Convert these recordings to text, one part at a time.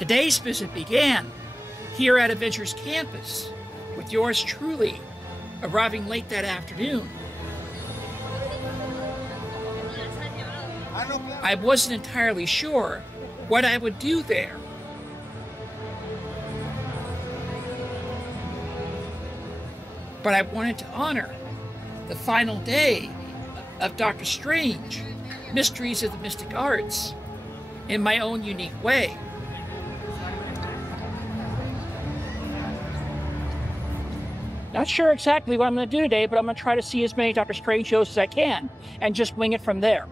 Today's visit began here at Avengers Campus, with yours truly arriving late that afternoon. I wasn't entirely sure what I would do there. But I wanted to honor the final day of Doctor Strange, Mysteries of the Mystic Arts, in my own unique way. Not sure exactly what I'm going to do today, but I'm going to try to see as many Doctor Strange shows as I can and just wing it from there.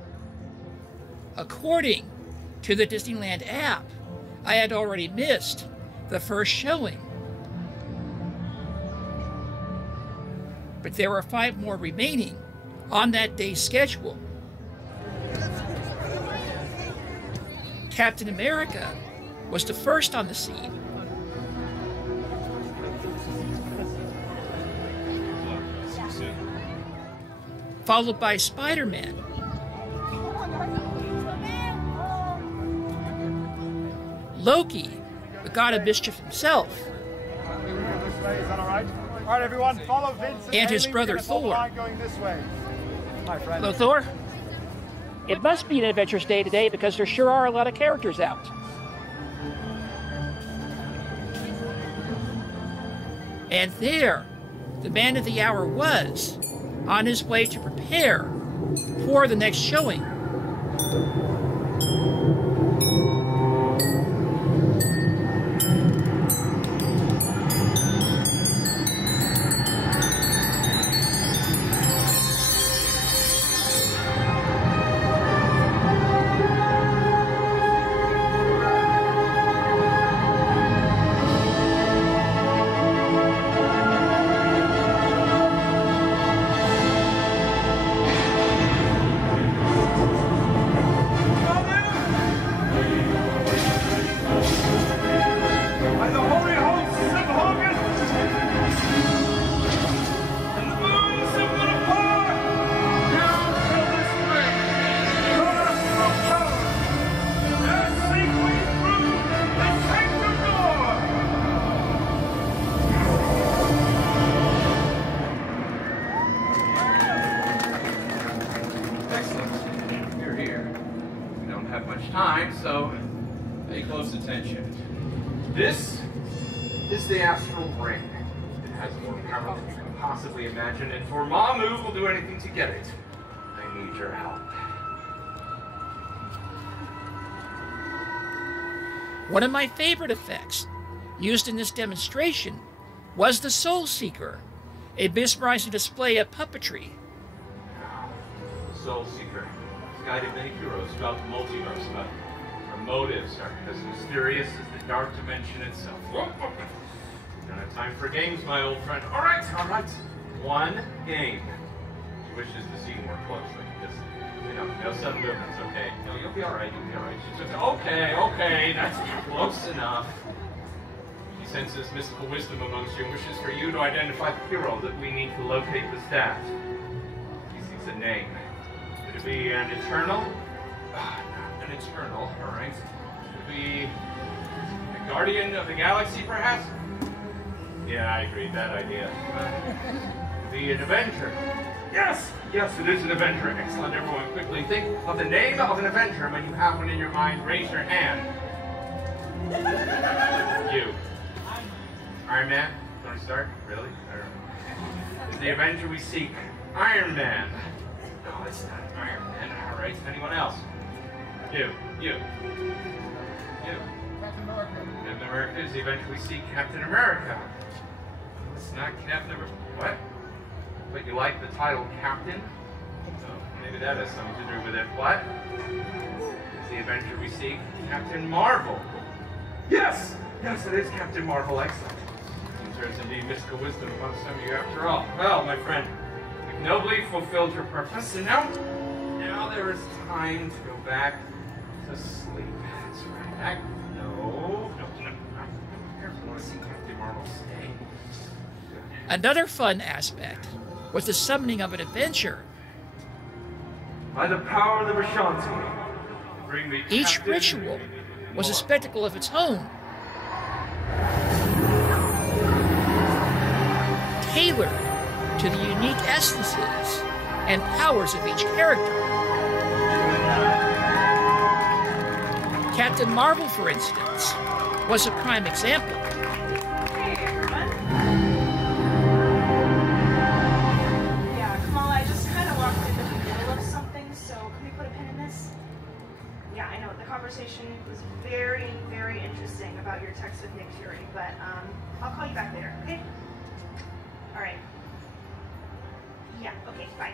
According to the Disneyland app, I had already missed the first showing. But there were 5 more remaining on that day's schedule. Captain America was the first on the scene. Followed by Spider-Man. Loki, the god of mischief himself. All right, everyone, follow Vince and his brother Thor. Going this way. Hi, friend. Hello, Thor. It must be an Adventures Day today because there sure are a lot of characters out. And there, the man of the hour was on his way to prepare for the next showing. So pay close attention. This is the astral ring. It has more power than you can possibly imagine, and for Mamu will do anything to get it. I need your help. One of my favorite effects used in this demonstration was the Soul Seeker, a mesmerizing display of puppetry. Soul Seeker has guided many heroes throughout the multiverse, but our motives are as mysterious as the dark dimension itself. We don't have time for games, my old friend. All right. One game. She wishes to see more closely. Just, no sudden movements, okay? No, you'll be all right. She's just, okay, that's close enough. She senses mystical wisdom amongst you and wishes for you to identify the hero that we need to locate the staff. She seeks a name. Could it be an Eternal? An Eternal, all right. Could it be a Guardian of the Galaxy, perhaps? Yeah, I agree, that idea. Could it be an Avenger? Yes, it is an Avenger. Excellent, everyone. Quickly think of the name of an Avenger. When you have one in your mind, raise your hand. You. Iron Man? Tony Stark? Really? Is the Avenger we seek Iron Man? No, it's not Iron Man. All right. Anyone else? You. Captain America. Captain America is the Avenger we seek Captain America. It's not Captain America. What? But you like the title Captain? So maybe that has something to do with it. What? Is the Avenger we seek Captain Marvel? Yes, it is Captain Marvel. Excellent. Seems there is indeed mystical wisdom among some of you after all. Well, my friend, you've nobly fulfilled your purpose, and now there is time to go back to sleep. That's right. No. I want to see Captain Marvel stay. Another fun aspect was the summoning of an Avenger. By the power of the Vishanti, bring me Each ritual was a spectacle of its own, tailored to the unique essences and powers of each character. Captain Marvel, for instance, was a prime example. Hey, everyone. Yeah, Kamala, I just kind of walked into the middle of something, so can we put a pin in this? Yeah, I know. The conversation was very, very interesting about your text with Nick Fury, but I'll call you back later, okay? All right. Yeah, okay, bye.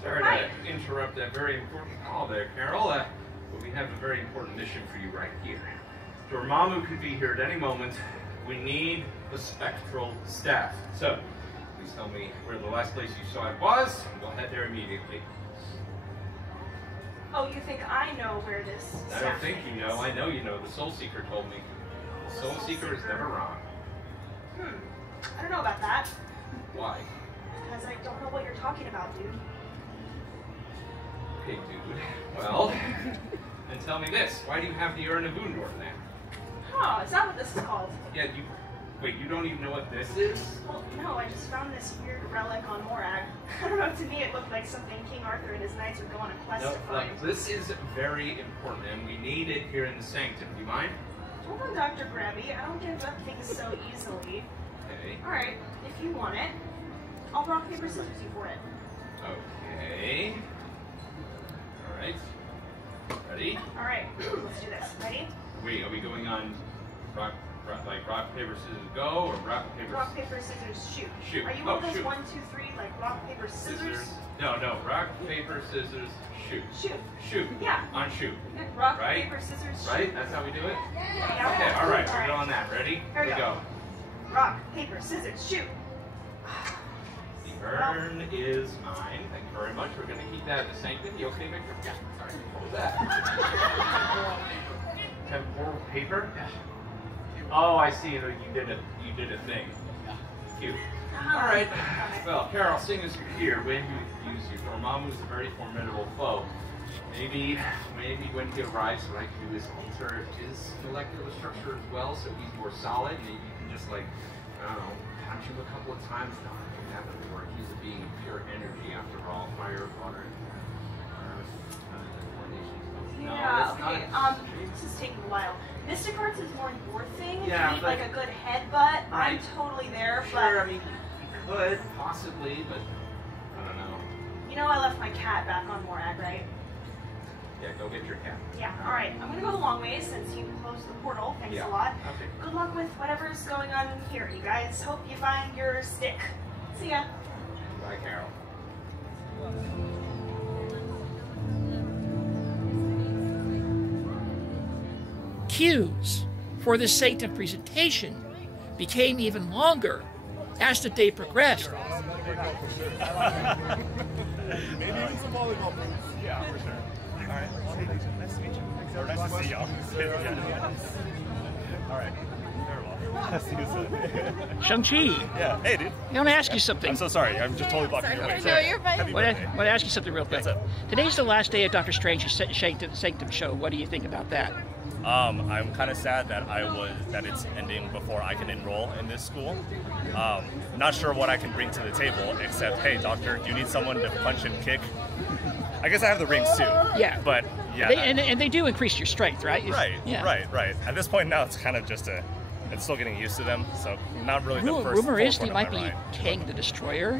Sorry Hi. to interrupt that very important call there, Carol, but we have a very important mission for you right here. Dormammu could be here at any moment. We need the spectral staff. So, please tell me where the last place you saw it was, and we'll head there immediately. Oh, you think I know where this I don't think you know. I know you know. The Soul Seeker told me. The Soul Seeker is never wrong. I don't know about that, Why? because I don't know what you're talking about, dude. Okay, dude. Well, then tell me this. Why do you have the Urn of Undor then? Oh, is that what this is called? Yeah, wait, you don't even know what this is? Well, no, I just found this weird relic on Morag. I don't know, to me it looked like something King Arthur and his knights would go on a quest No, to find. this is very important, and we need it here in the Sanctum. Do you mind? Hold on, Dr. Grabby. I don't give up things so easily. Okay. Alright, if you want it, I'll rock, paper, scissors you for it. Okay. Alright. Ready? Alright, let's do this. Ready? Wait, are we going on rock, paper, scissors, go, or rock, paper, Rock, paper, scissors, shoot. Shoot. Are you Oh, one of those shoot. 1, 2, 3, like rock, paper, scissors? No, rock, paper, scissors, shoot. Shoot. Shoot. Yeah. On shoot. Rock, Right? paper, scissors, shoot. Right? That's how we do it? Yeah. Okay, alright, we're going on that. Ready? Here we go. Rock, paper, scissors, shoot. The urn is mine. Thank you very much. We're going to keep that at the Sanctum. You okay, Victor? Yeah. Sorry. What was that? Temporal paper? Oh, I see. You did a thing. Cute. All right. Well, Carol, seeing as you're here, when you use your Dormammu is a very formidable foe. Maybe when he arrives, what I can do is alter his molecular structure as well, so he's more solid. Maybe you can just I don't know, punch him a couple of times. No, it can happen work. He's a being of pure energy after all. Fire, water, earth, no, Yeah, that's okay, not. this is taking a while. Mystic Arts is more your thing. Yeah, you need but- like a good headbutt. I'm Right. totally there, Sure, I but mean, you could, possibly, but I don't know. you know I left my cat back on Morag, right? Yeah, go get your cat. Yeah, alright. I'm gonna go the long way since you closed the portal. Thanks Yeah. a lot. Okay. Good luck with whatever's going on here, you guys. Hope you find your stick. See ya. Bye, Carol. Cues for the Sanctum presentation became even longer as the day progressed. Maybe even some volleyball moves. Yeah, for sure. All right. Nice to meet you. Or nice to see y'all. All right. Very well. See you soon. Shang-Chi, Yeah. Hey, dude. I want to ask you something. I'm so sorry. I'm just totally blocking your way. No, you're fine. Happy I want birthday. to ask you something real quick. What's up? Today's the last day of Doctor Strange's Sanctum show. What do you think about that? I'm kind of sad that it's ending before I can enroll in this school. Not sure what I can bring to the table except, hey, doctor, do you need someone to punch and kick? I guess I have the rings too. Yeah. But yeah. And they do increase your strength, right? Right. Yeah. Right. At this point now, it's kind of just it's still getting used to them. So not really the first. Rumor is they forefront might of be my mind. Kang the Destroyer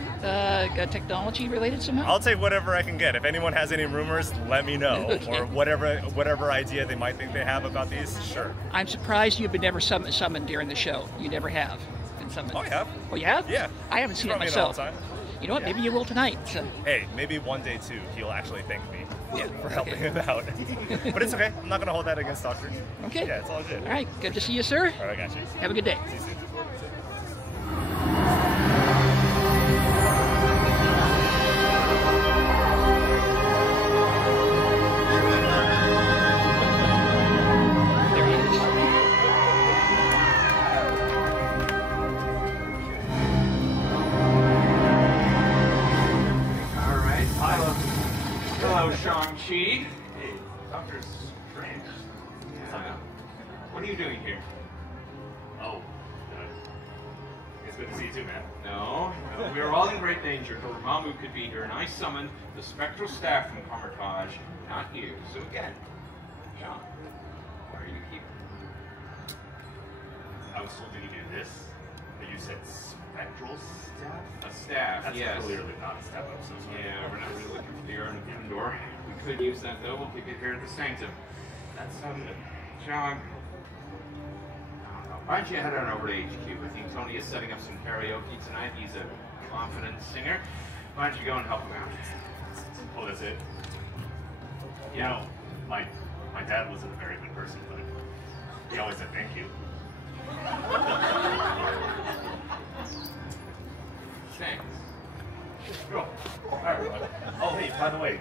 technology related somehow. I'll take whatever I can get. If anyone has any rumors, let me know. Okay. Or whatever idea they might think they have about these, sure. I'm surprised you've been never summoned during the show. You never have been summoned. Oh, I have. Oh, you have? Yeah. I haven't seen it Brought me in all myself. the time. You know what? Yeah. Maybe you will tonight. So. Hey, maybe one day too, he'll actually thank me for helping Okay. him out. But it's okay. I'm not gonna hold that against Doctor. Okay. Yeah, it's all good. All right. Good to see you, sir. All right, I got you. Have a good day. See you soon. There he is. All right. Hello, Shang-Chi. Hey, Dr. Strange. What are you doing here? Oh. It's good to see you too, man. No, we are all in great danger. Dormammu could be here, and I summoned the spectral staff from Kamar-Taj, not you. So again, John, why are you here? I was told to give you this, but you said spectral staff? A staff, That's yes. clearly not a step up, so sorry. Yeah, we're not really looking for the Arn of Gondor. We could use that though. We'll kick it here at the Sanctum. That's John. Why don't you head on over to HQ? I think Tony is setting up some karaoke tonight. He's a confident singer. Why don't you go and help him out? Oh, that's it? You know, my dad wasn't a very good person, but he always said thank you. Thanks. Cool. Alright. Oh, hey, by the way,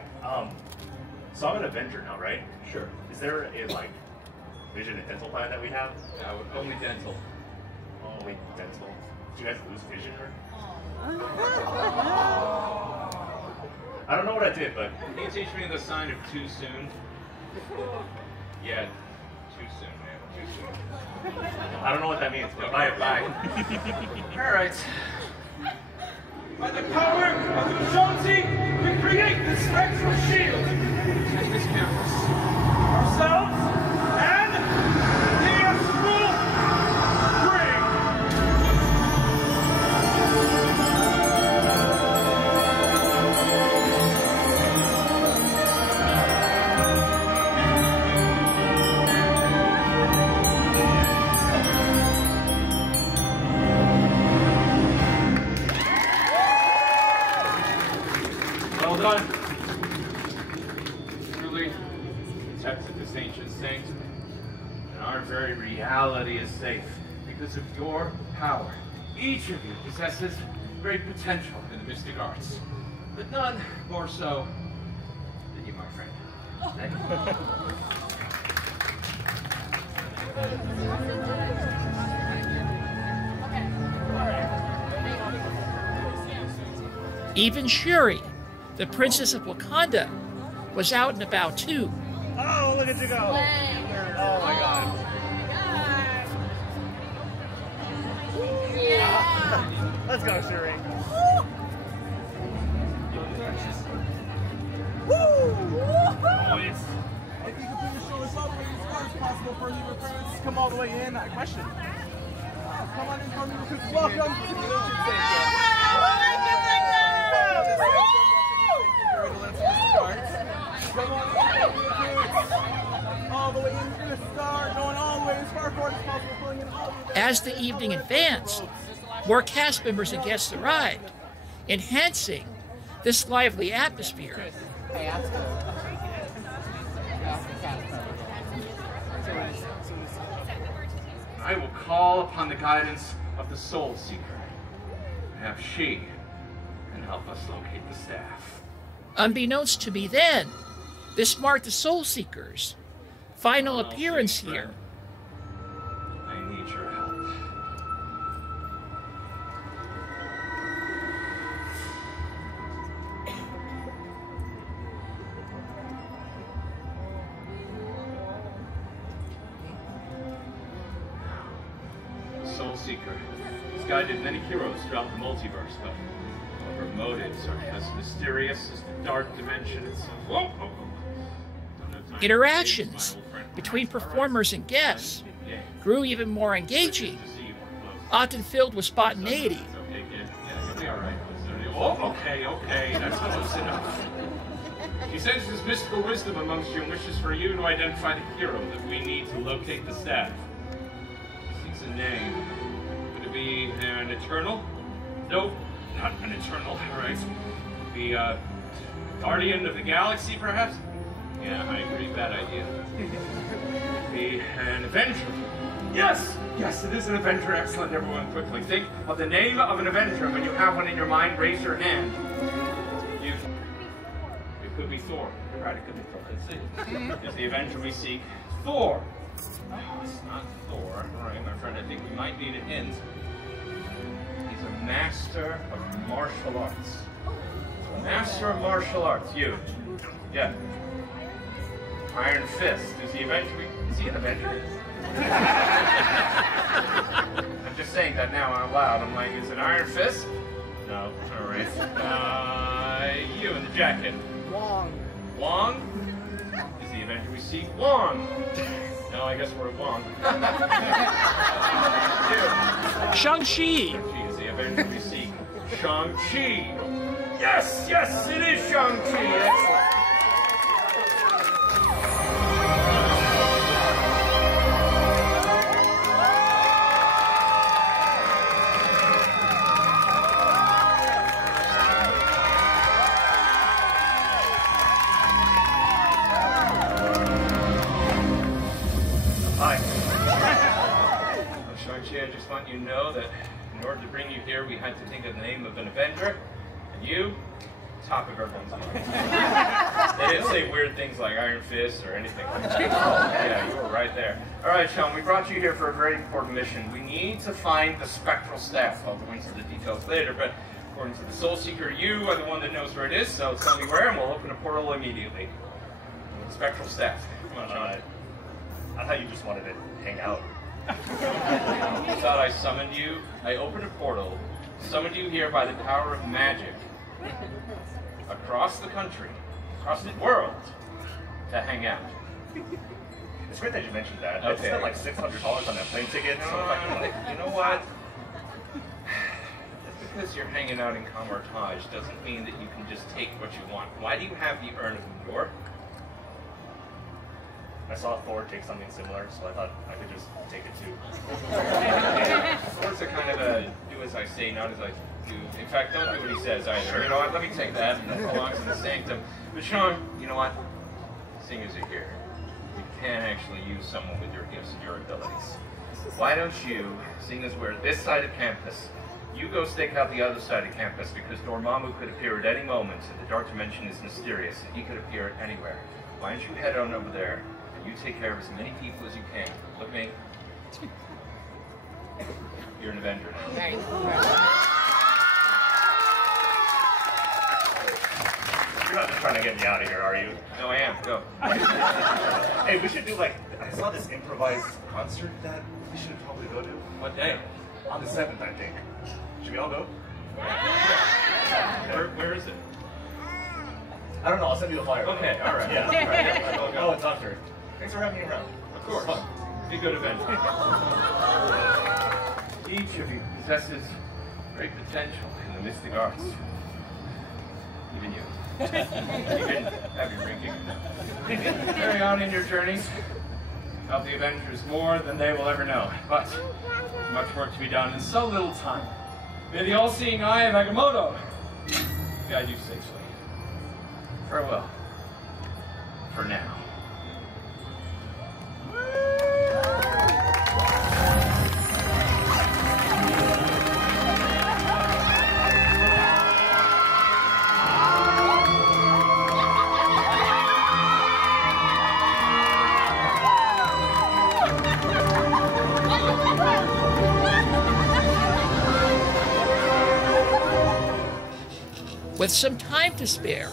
so I'm an Avenger now, right? Sure. Is there a, like, vision and dental plan that we have? Only dental. Only dental. Did you guys lose vision or? I don't know what I did, but... Can you teach me the sign of too soon? Yeah, too soon, man. Too soon. I don't know what that means, but bye. All right. By the power of the Shanti, we create the spectral shield. Check this campus. Ourselves and the astral ring. Well done. Truly protected this ancient saint, and our very reality is safe because of your power. Each of you possesses great potential in the mystic arts, but none more so than you, my friend. Thank you. Even Shuri, the princess of Wakanda, was out and about too. Oh, look at you go! Oh my god. Yeah. Let's go, Shuri. Woo! Boys. If you could bring the show as well as possible for new recruits, come all the way in. Question. Come on in for new recruits. Welcome to the Ancient Come on all the way into the star, going all the way as far forward as possible, pulling in all the As the evening advanced, more cast members and guests arrived, enhancing this lively atmosphere. I will call upon the guidance of the Soul Seeker. Perhaps she can help us locate the staff. Unbeknownst to me then, this marked the Soul Seekers' final appearance here. I need your help. The Soul Seeker has guided many heroes throughout the multiverse, but her motives are as mysterious as the dark dimension itself. Don't have time Interactions to my old friend. between performers and guests grew even more engaging, often filled with spontaneity. Okay, kid. Yeah, you'll be all right. Oh, okay, that's close enough. She senses mystical wisdom amongst you and wishes for you to identify the hero that we need to locate the staff. She seeks a name. Could it be an Eternal? Nope, not an Eternal. All right. The Guardian of the Galaxy, perhaps? Yeah, I agree. Bad idea. Be an Avenger. Yes, it is an Avenger. Excellent, everyone. Quickly think of the name of an Avenger. When you have one in your mind, raise your hand. It could be Thor. You're right, it could be Thor. Let's see. Is the Avenger we seek Thor? Oh, it's not Thor. All right, my friend, I think we might need a hint. He's a master of martial arts. Master of martial arts. You. Yeah. Iron Fist. Is he an Avenger? I'm just saying that now out loud. I'm like, is it Iron Fist? No. All right. You in the jacket. Wong. Wong? Is the Avenger we seek Wong? No, I guess we're Wong. Shang-Chi. Shang-Chi is the Avenger we seek. Shang-Chi. Yes, yes, it is Shang-Chi. Excellent. I just want you to know that in order to bring you here, we had to think of the name of an Avenger, and you, top of everyone's mind. They didn't say weird things like Iron Fist or anything like that. Yeah, you were right there. All right, Sean, we brought you here for a very important mission. We need to find the spectral staff. I'll go into the details later, but according to the Soul Seeker, you are the one that knows where it is, so tell me where, and we'll open a portal immediately. Spectral staff. Come on, Sean. I thought you just wanted to hang out. You thought I summoned you? I opened a portal, summoned you here by the power of magic, across the country, across the world, to hang out. It's great that you mentioned that. I spent like $600 on that plane ticket, so if I can, like, you know what? Just because you're hanging out in Camartage doesn't mean that you can just take what you want. Why do you have the Urn of Endor? I saw Thor take something similar, so I thought I could just take it too. Thor's a kind of a do as I say, not as I do. In fact, don't do what he says either. You know what? Let me take that, and that belongs in the sanctum. But Sean, you know what? Seeing as you're here, you can actually use someone with your gifts and your abilities. Why don't you, seeing as we're this side of campus, you go stake out the other side of campus, because Dormammu could appear at any moment, and the Dark Dimension is mysterious, and he could appear anywhere. Why don't you head on over there? You take care of as many people as you can. Look at me. You're an Avenger. You're not just trying to get me out of here, are you? No, I am. Go. Hey, we should do like, I saw this improvised concert that we should probably go to. What day? On the 7th, I think. Should we all go? Where is it? I don't know, I'll send you the flyer. Okay, all right. Yeah. All right. Oh, it's Doctor. Thanks for having me around. Of course. Be good Avenger. Each of you possesses great potential in the mystic arts. Even you. You can have your drinking. Carry on in your journeys. Help the Avengers more than they will ever know. But there's much work to be done in so little time. May the all-seeing eye of Agamotto guide you safely. Farewell. For now. With some time to spare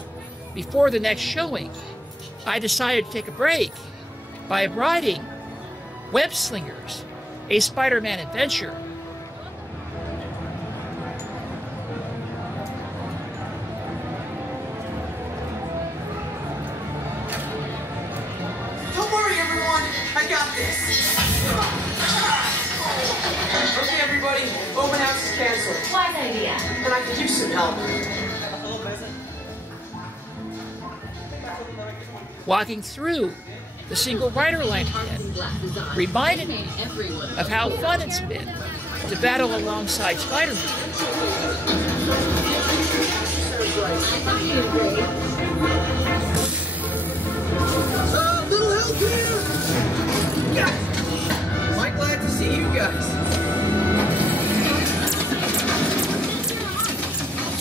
before the next showing, I decided to take a break by riding Web Slingers, a Spider-Man adventure. Don't worry, everyone. I got this. Okay, everybody. Open house is canceled. Wise idea. And I could use some help. Walking through the single rider line again reminded me of how fun it's been to battle alongside Spider-Man. Little help here! Yeah. Quite glad to see you guys.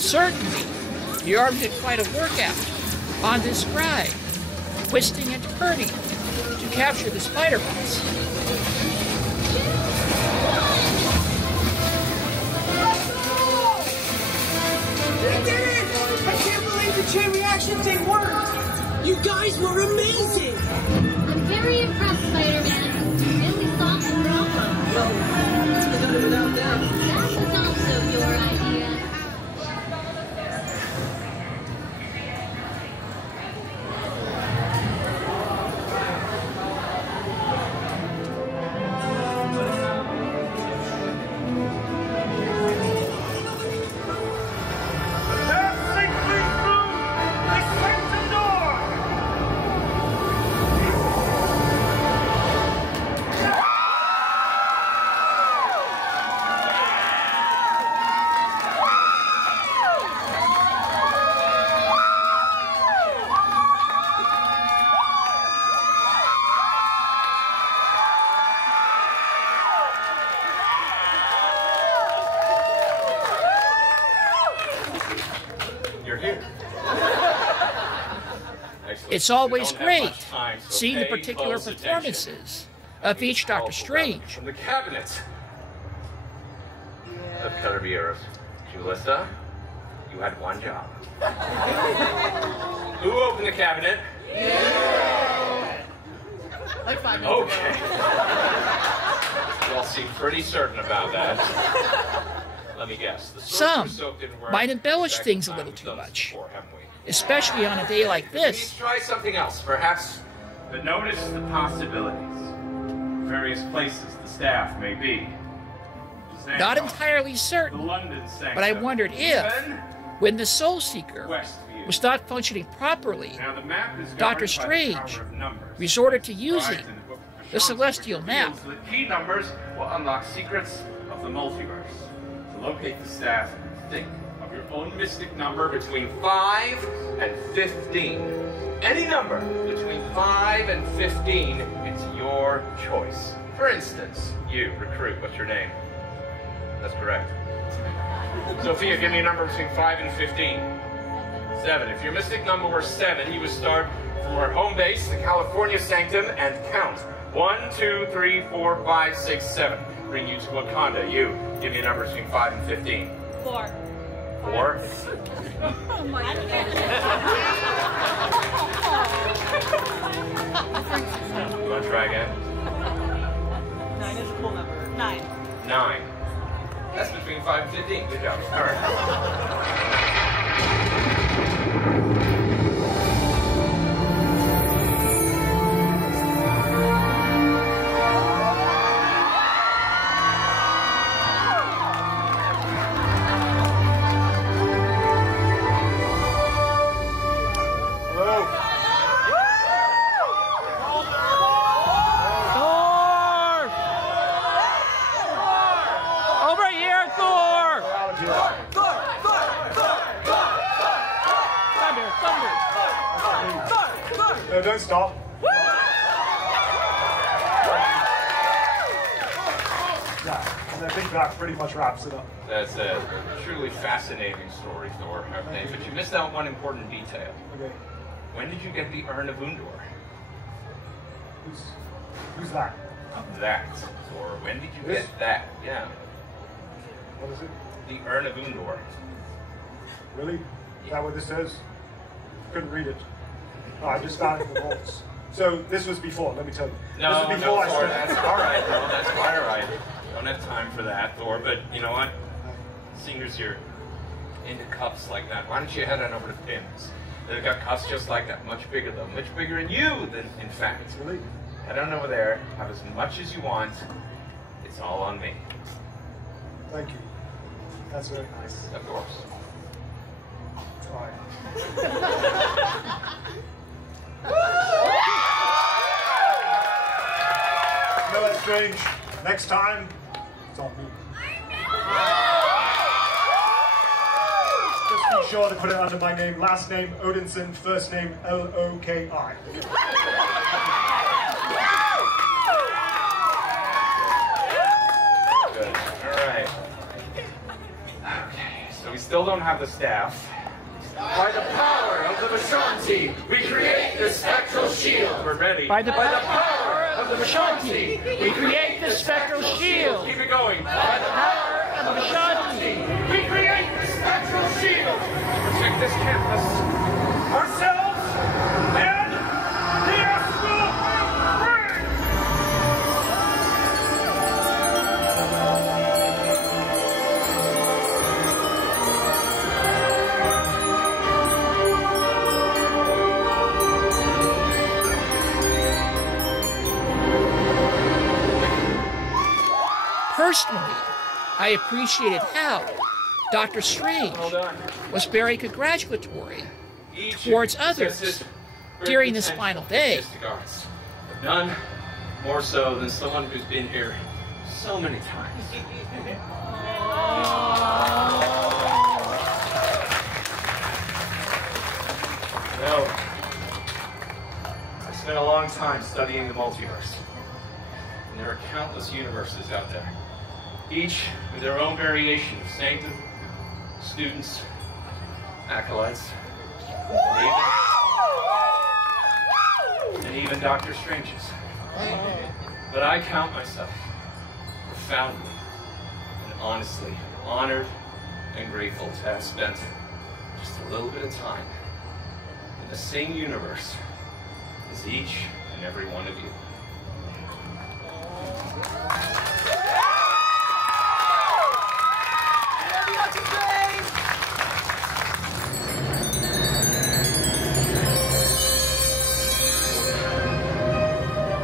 Certainly, the arm did quite a workout on this ride, twisting and turning to capture the Spider-Bots. We did it! I can't believe the chain reaction thing worked! You guys were amazing! I'm very impressed, Spider-Man. And we saw well, it's better without them. That was also your idea. It's always great seeing the particular performances of each Doctor Strange. From the cabinet of Calaveras. Julissa, you had one job. Who opened the cabinet? Like 5 minutes Okay. You all seem pretty certain about that. Let me guess. The Some soap didn't work. might embellish Back things a time little we've too done this much, before, haven't we? especially on a day like this. Let's try something else, perhaps. But notice the possibilities. Various places the staff may be. Not entirely certain, but I wondered if, when the Soul Seeker was not functioning properly, Doctor Strange resorted to using the Celestial Map. The key numbers will unlock secrets of the multiverse. To locate the staff, think of your own mystic number between 5 and 15. Any number between 5 and 15, it's your choice. For instance, you, recruit, what's your name? That's correct. Sophia, give me a number between 5 and 15. 7. If your mystic number were 7, you would start from our home base, the California Sanctum, and count. 1, 2, 3, 4, 5, 6, 7. Bring you to Wakanda. You, give me a number between 5 and 15. 4. 4? Oh my God. You want to try again? 9 is a cool number. 9. 9. That's between 5 and 15. Good job. All right. No, don't stop. Yeah, and I think that pretty much wraps it up. That's a truly fascinating story, Thor. Okay, but you missed out one important detail. Okay. When did you get the Urn of Undor? Who's that? That, Thor. When did you This? get that? Yeah. What is it? The Urn of Undor. Really? Is that what this says? Couldn't read it. Oh, I just found it in the vaults. So this was before, let me tell you. No, this was no, before I Thor, started. that's all right. No, that's quite all right. Don't have time for that, Thor. But you know what? Seeing as you're into cups like that, why don't you head on over to Pim's? They've got cups just like that, much bigger though, much bigger than you than in fact. Really? Head on over there, have as much as you want. It's all on me. Thank you. That's very nice. Of course. Try. You know that's strange. Next time, it's on me. Just be sure to put it under my name. Last name Odinson, first name L-O-K-I. Good. All right. Okay, so we still don't have the staff. By the power of the Vishanti, we create the spectral shield. We're ready. By the power of the Vishanti, we create the spectral shield. Keep it going. By the power of the Vishanti, We create the spectral shield. Protect this campus, ourselves, and the astral ring. Personally, I appreciated how Dr. Strange was very congratulatory towards others during this final day. But none more so than someone who's been here so many times. No. I spent a long time studying the multiverse. And there are countless universes out there, each with their own variation of sanctum, students, acolytes, and even Dr. Strange's. But I count myself profoundly and honestly honored and grateful to have spent just a little bit of time in the same universe as each and every one of you.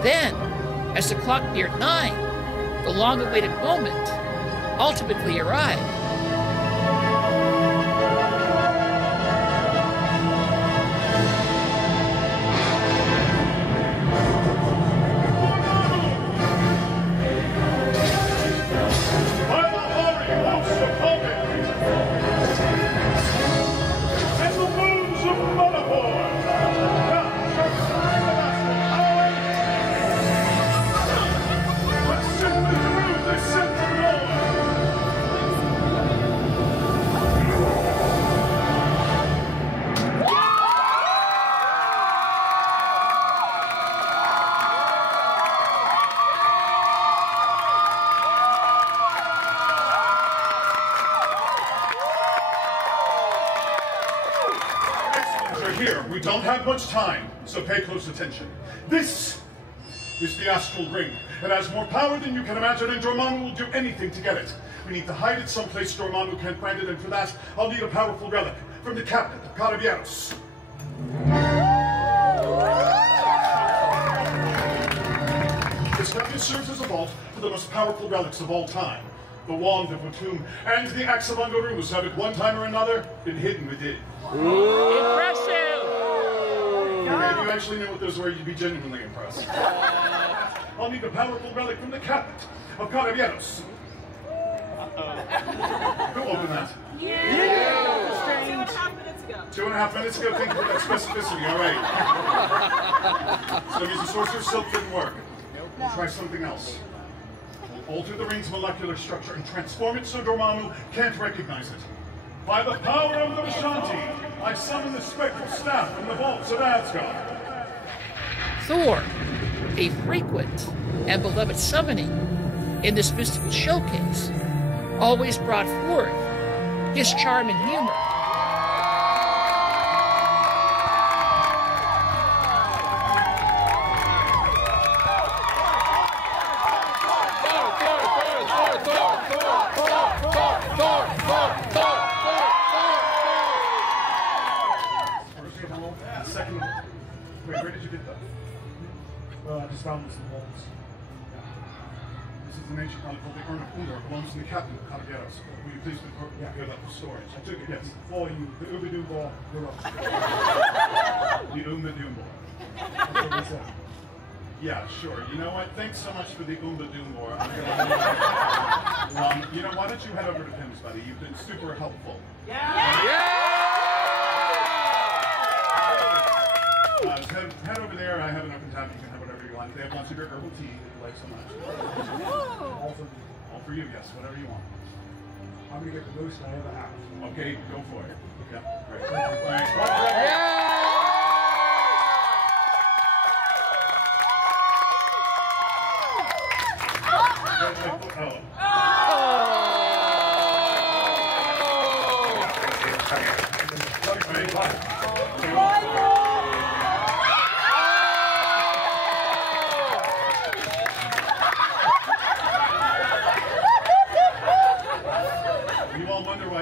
Then, as the clock neared 9, the long-awaited moment ultimately arrived. Here, we don't have much time, so pay close attention. This is the Astral Ring. It has more power than you can imagine, and Dormammu will do anything to get it. We need to hide it someplace Dormammu can't find it, and for that, I'll need a powerful relic from the cabinet of Carabianos. This cabinet serves as a vault for the most powerful relics of all time. The Wand of Watum and the Axe of Angarus have at one time or another been hidden within. Impressive! If you actually knew what those were, you'd be genuinely impressed. I'll need a powerful relic from the cabinet of Carabianos. Who opened that? Yeah. 2.5 minutes ago. 2.5 minutes ago? Thank you for that specificity, all right. So use the Sorcerer's Silk didn't work. We'll try something else. Alter the ring's molecular structure and transform it so Dormammu can't recognize it. By the power of the Vishanti, I summon the spectral staff from the vaults of Asgard. Thor, a frequent and beloved summoning in this mystical showcase, always brought forth his charm and humor. Where did you get that? Well, I just found this in the vaults. This is an ancient relic called the Urn of Umber. It belongs to the captain of Carabianos. Will you please give that for storage? I took it, yes. For you, the Uba-Doomball, you're up. The Uba-Doomball. That's what I said. Yeah, sure. You know what? Thanks so much for the Uba-Doomball. You know, why don't you head over to Pim's, buddy? You've been super helpful. Head over there. I have an open tab. You can have whatever you want. They have lots of your herbal tea that you like so much. All for you, yes. Whatever you want. I'm going to get the most I ever have. Okay, go for it. Yep. Great. Thanks.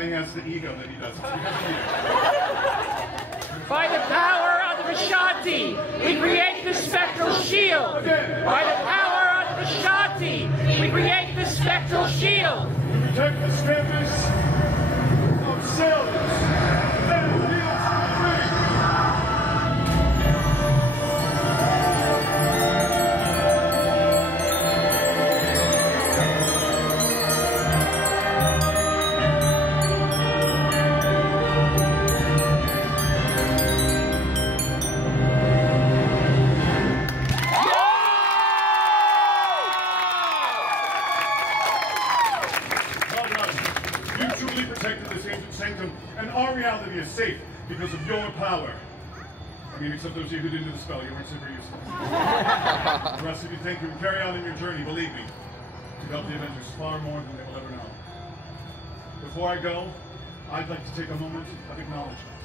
He has the ego that he does. By the power of the Vishanti, we create the spectral shield. By the power of the Vishanti, we create the spectral shield. To protect the campus of sailors. Then yield to the ring. And our reality is safe because of your power. I mean, except those of you who didn't do the spell, you weren't super useless. The rest of you think you can carry on in your journey, believe me, to help the Avengers far more than they will ever know. Before I go, I'd like to take a moment of acknowledgement.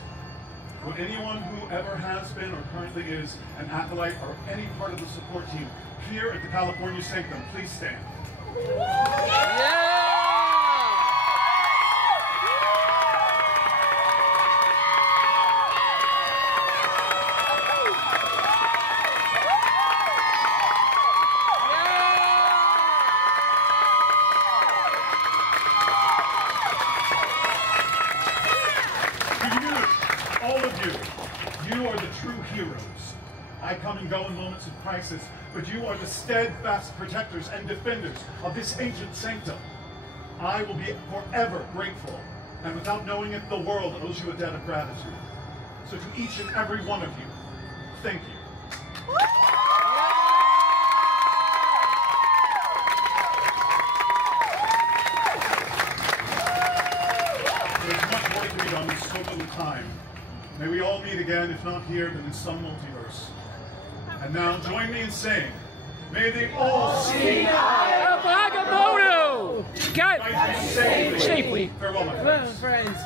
For anyone who ever has been or currently is an acolyte or any part of the support team here at the California Sanctum, please stand. Yeah! You are the true heroes. I come and go in moments of crisis, but you are the steadfast protectors and defenders of this ancient sanctum. I will be forever grateful, and without knowing it, the world owes you a debt of gratitude. So to each and every one of you, thank you. There's much work to be done in so little time. May we all meet again, if not here, then in some multiverse. And now, join me in saying, may they all see Agamotto! Got it! Safely. Farewell, my friends.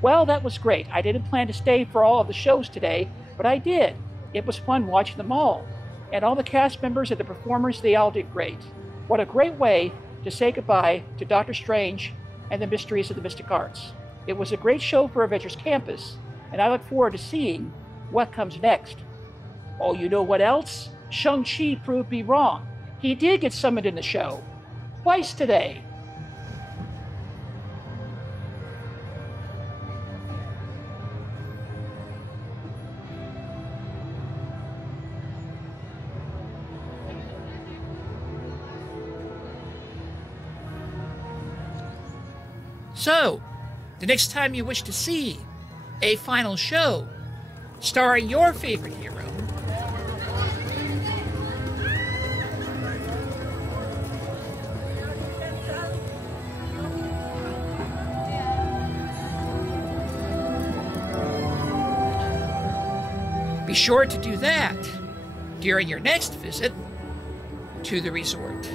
Well, that was great. I didn't plan to stay for all of the shows today, but I did. It was fun watching them all. And all the cast members and the performers, they all did great. What a great way to say goodbye to Doctor Strange and the Mysteries of the Mystic Arts. It was a great show for Avengers Campus, and I look forward to seeing what comes next. Oh, you know what else? Shang-Chi proved me wrong. He did get summoned in the show. Twice today. So, the next time you wish to see a final show starring your favorite hero, be sure to do that during your next visit to the resort.